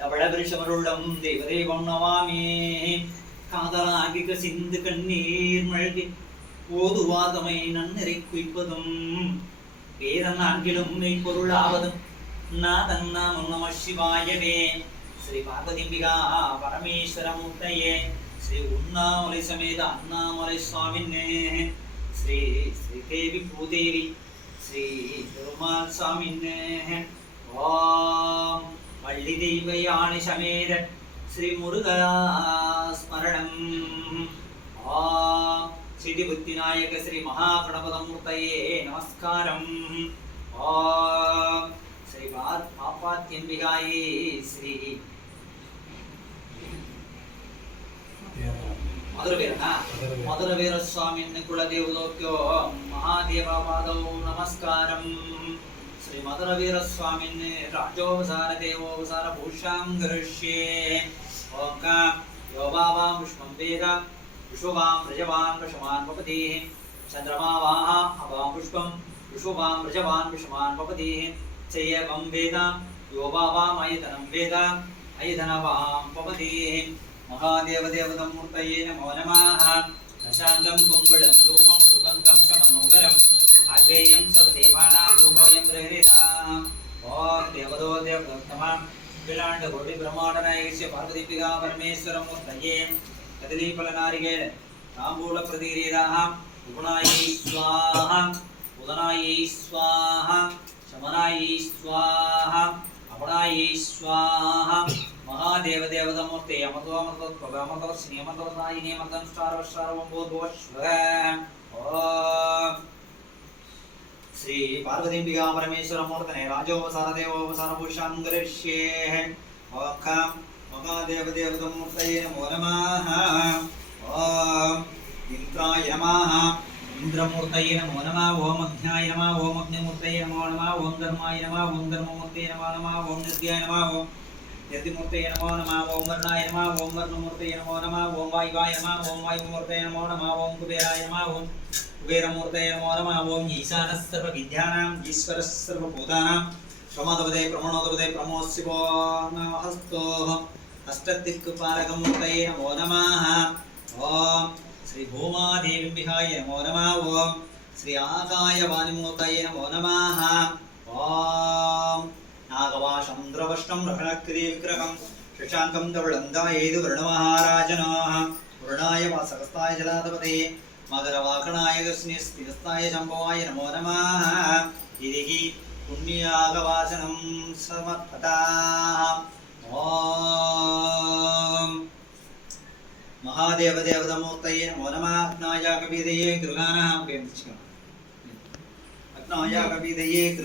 தவளபிரிஷமருள்ளம் தேவதேவம் நவாமே காதலாகிக சிந்து கண்ணீர் மழ்கி ஓதுவாதமை நன்னரை குய்ப்பதும் வேதன் ஆங்கிலும் மெய்ப்பொருளாவதும் நாதன் நாமம் நம சிவாயவே ஸ்ரீ பார்வதிம்பிகா பரமேஸ்வர முத்தையே ஸ்ரீ உண்ணாமலை சமேத அண்ணாமலை சுவாமின்னே ஸ்ரீ ஸ்ரீ தேவி பூதேவி ஸ்ரீ பெருமாள் சுவாமின்னே ஓம் வள்ளி தெய்வ யானை சமேத ஸ்ரீ முருகா ஸ்மரணம் ஓம் சிதிபுத்தி நாயக ஸ்ரீ மகாகணபதமூர்த்தயே நமஸ்காரம் ஓம் ஸ்ரீ பாத் பாப்பாத்தியம்பிகாயே ஸ்ரீ ಮಧುರ ವೀರನ ಮಧುರ ವೀರ ಸ್ವಾಮಿನ್ ಕುಲದೇವದೋಕ್ಯೋ ಮಹಾದೇವಪಾದೌ ನಮಸ್ಕಾರಂ श्रीमदरवीरस्वामिन् राजोपसारदेवोपसारभूषां गरुष्ये ओङ्कां यो वावामुष्मं वेद, विषुवां व्रजवान् विषमान् वपतिः वेद यो वावामयतनं वेद मूर्तये नमो नमः। दशाङ्गं कुंभलं धूमं आग्नेयं सर्वदेवानां धूपोऽयं प्रहृताम् ॐ देवदो देवदत्तमां विलाण्डकोटि ब्रह्माण्डनायकस्य पार्वतीपिका परमेश्वरमूर्तये कदलीफलनारिकेण ताम्बूलप्रतिरेदाः उपनायै स्वाहा उदनायै स्वाहा शमनायै स्वाहा अपनायै स्वाहा महादेव देवतमूर्ते अमतो अमतो अमतो श्री శ్రీ పార్వతీంబిగా పరమేశ్వరమూర్తనే రాజోపసార దేవోపసార పురుషాంగలిష్యే ఓం మహాదేవదేవతమూర్తయే నమో నమః ఓం ఇంద్రాయ నమః ఇంద్రమూర్తయే నమో నమః ఓం అగ్నాయ నమః ఓం అగ్నిమూర్తయే నమో నమః ఓం ధర్మాయ నమః ఓం ధర్మమూర్తయే నమో నమః ఓం నిత్యాయ నమః ఓం యతిమూర్తయ నమో నమ ఓం వర్ణాయ నమ ఓం వర్ణమూర్తయ నమో నమ ఓం వాయువాయ నమ ఓం వాయుమూర్తయ నమో నమ ఓం కుబేరాయ నమ ఓం కుబేరమూర్తయ నమో నమ ఓం ఈశానస్సర్వ విద్యానాం ఈశ్వరస్సర్వ భూతానాం ప్రమోదపదే ప్రమణోదపదే ప్రమోశివోహస్తో అష్టదిక్పాలకమూర్తయే నమో నమ ఓం శ్రీ భూమాదేవి విహాయ నమో నమ ఓం శ్రీ ఆకాయ వాణిమూర్తయే నమో నమ ఓం వృష్ణం రహణక్రియ విగ్రహం శశాంకం దవళందాయేది వరుణమహారాజనాః. వరుణాయ వాసకస్థాయ జలాధిపతే మధురవాకణాయ దుస్ని స్థిరస్థాయ శంభవాయ నమో నమః. ఇది పుణ్యాగవాసనం సమర్పతాః. ఓం. మహాదేవదేవతమూర్తయే నమో నమః. అగ్నాయ కవిదయే గృహాణ అగ్నాయ కవిదయే